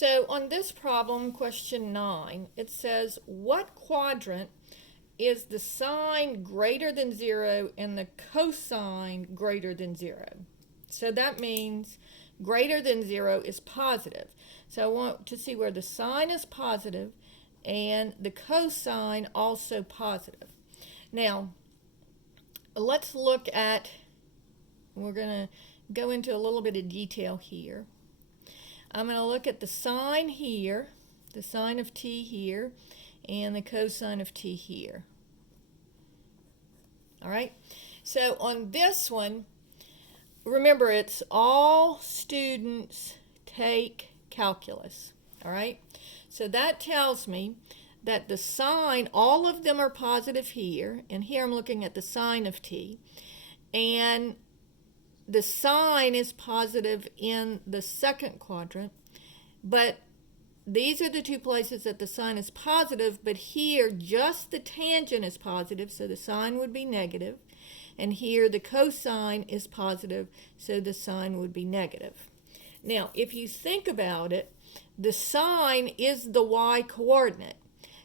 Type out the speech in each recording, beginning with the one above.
So on this problem, question 9, it says, what quadrant is the sine greater than 0 and the cosine greater than 0? So that means greater than 0 is positive. So I want to see where the sine is positive and the cosine also positive. Now, let's look at, we're going to go into a little bit of detail here. I'm going to look at the sine here, the sine of t here, and the cosine of t here. All right, so on this one, remember it's all students take calculus. All right, so that tells me that the sine, all of them are positive here, and here I'm looking at the sine of t, and the sine is positive in the second quadrant, but these are the two places that the sine is positive, but here just the tangent is positive, so the sine would be negative, and here the cosine is positive, so the sine would be negative. Now, if you think about it, the sine is the y coordinate.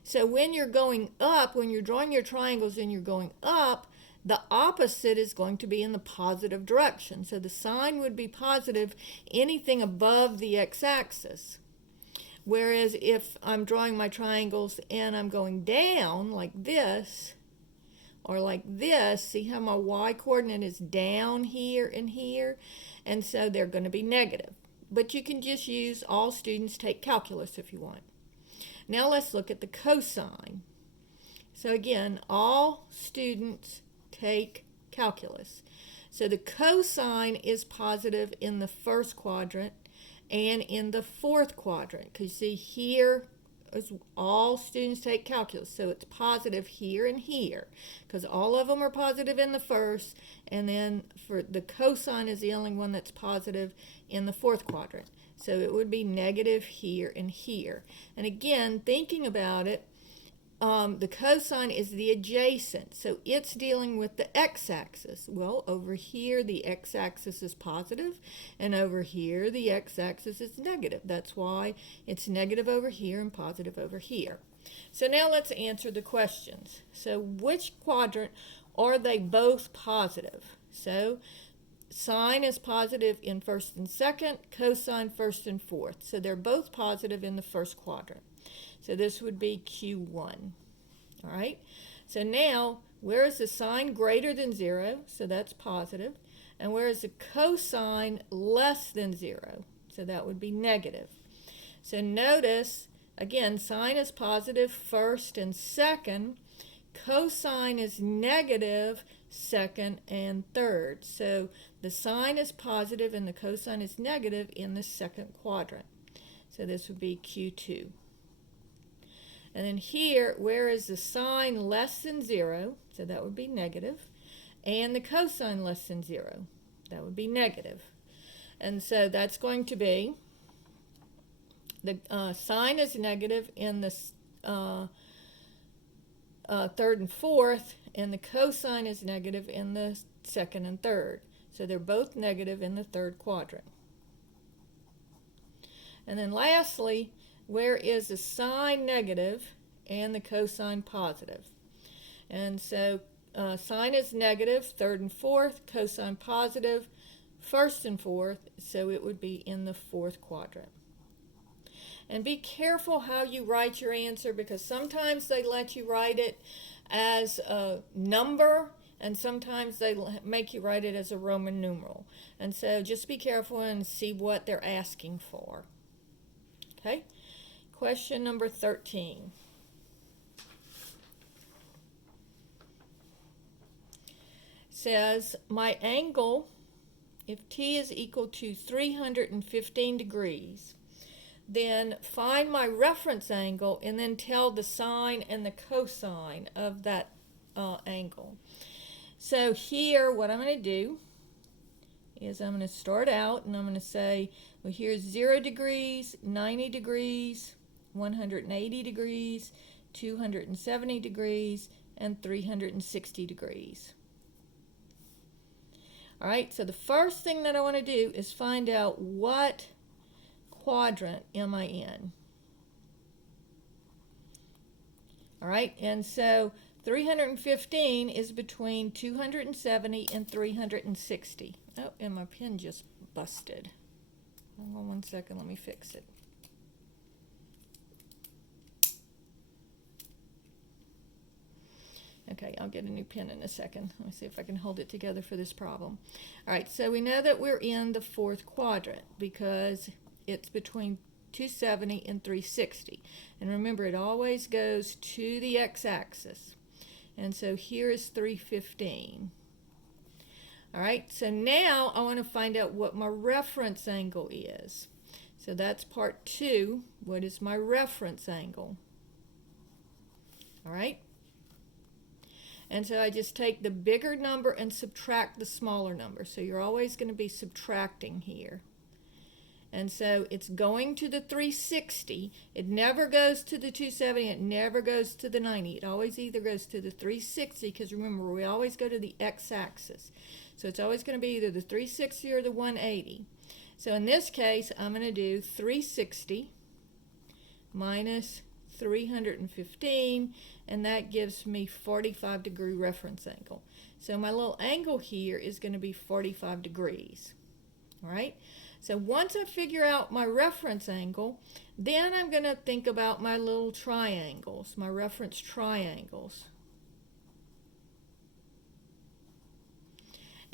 So when you're going up, when you're drawing your triangles and you're going up, the opposite is going to be in the positive direction. So the sine would be positive anything above the x-axis. Whereas if I'm drawing my triangles and I'm going down like this, or like this, see how my y-coordinate is down here and here? And so they're going to be negative. But you can just use all students take calculus if you want. Now let's look at the cosine. So again, all students take calculus. So the cosine is positive in the first quadrant and in the fourth quadrant. Because you see here is all students take calculus. So it's positive here and here. Because all of them are positive in the first, and then for the cosine is the only one that's positive in the fourth quadrant. So it would be negative here and here. And again, thinking about it, the cosine is the adjacent, so it's dealing with the x-axis. Well, over here the x-axis is positive, and over here the x-axis is negative. That's why it's negative over here and positive over here. So now let's answer the questions. So which quadrant are they both positive? So sine is positive in first and second, cosine first and fourth. So they're both positive in the first quadrant. So this would be Q1. All right. So now, where is the sine greater than 0? So that's positive. And where is the cosine less than 0? So that would be negative. So notice, again, sine is positive first and second. Cosine is negative second and third. So the sine is positive and the cosine is negative in the second quadrant. So this would be Q2. And then here, where is the sine less than 0? So that would be negative. And the cosine less than 0. That would be negative. And so that's going to be, the sine is negative in the third and fourth, and the cosine is negative in the second and third. So they're both negative in the third quadrant. And then lastly, where is the sine negative and the cosine positive? And so sine is negative, third and fourth, cosine positive, first and fourth, so it would be in the fourth quadrant. And be careful how you write your answer, because sometimes they let you write it as a number, and sometimes they make you write it as a Roman numeral. And so just be careful and see what they're asking for. Okay? Question number 13. Says, my angle, if t is equal to 315 degrees, then find my reference angle and then tell the sine and the cosine of that angle. So here, what I'm going to do is I'm going to start out and I'm going to say, well, here's 0 degrees, 90 degrees, 180 degrees, 270 degrees, and 360 degrees. All right, so the first thing that I want to do is find out what quadrant am I in? All right, and so 315 is between 270 and 360. Oh, and my pen just busted. Hang on one second, let me fix it. Okay, I'll get a new pen in a second. Let me see if I can hold it together for this problem. All right, so we know that we're in the fourth quadrant because it's between 270 and 360. And remember, it always goes to the x-axis. And so here is 315. All right, so now I want to find out what my reference angle is. So that's part 2. What is my reference angle? All right. And so I just take the bigger number and subtract the smaller number. So you're always going to be subtracting here. And so it's going to the 360. It never goes to the 270. It never goes to the 90. It always either goes to the 360, because remember, we always go to the x-axis. So it's always going to be either the 360 or the 180. So in this case, I'm going to do 360 minus 315, and that gives me 45-degree reference angle. So my little angle here is going to be 45 degrees. All right? So once I figure out my reference angle, then I'm going to think about my little triangles, my reference triangles.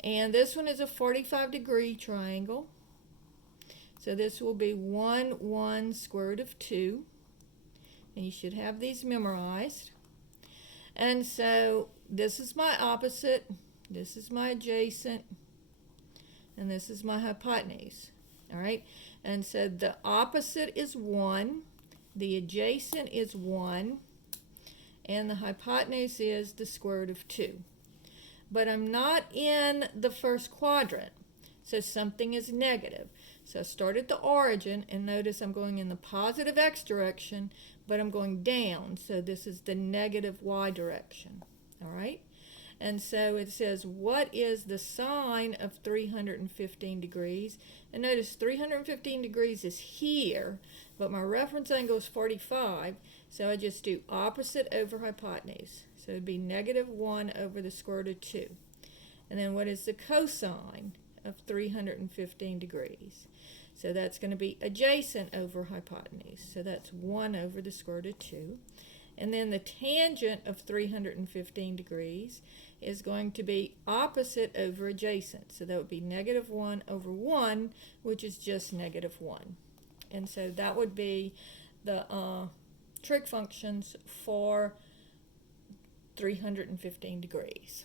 And this one is a 45-degree triangle. So this will be 1, 1, square root of 2. And you should have these memorized. And so this is my opposite, this is my adjacent, and this is my hypotenuse. All right? And so the opposite is 1, the adjacent is 1, and the hypotenuse is the square root of 2. But I'm not in the first quadrant, so something is negative. So I start at the origin, and notice I'm going in the positive x direction, but I'm going down, so this is the negative y direction. All right? And so it says, what is the sine of 315 degrees? And notice 315 degrees is here, but my reference angle is 45, so I just do opposite over hypotenuse. So it would be negative 1 over the square root of 2. And then what is the cosine of 315 degrees? So that's going to be adjacent over hypotenuse. So that's 1 over the square root of 2. And then the tangent of 315 degrees is going to be opposite over adjacent. So that would be negative 1 over 1, which is just negative 1. And so that would be the trig functions for 315 degrees.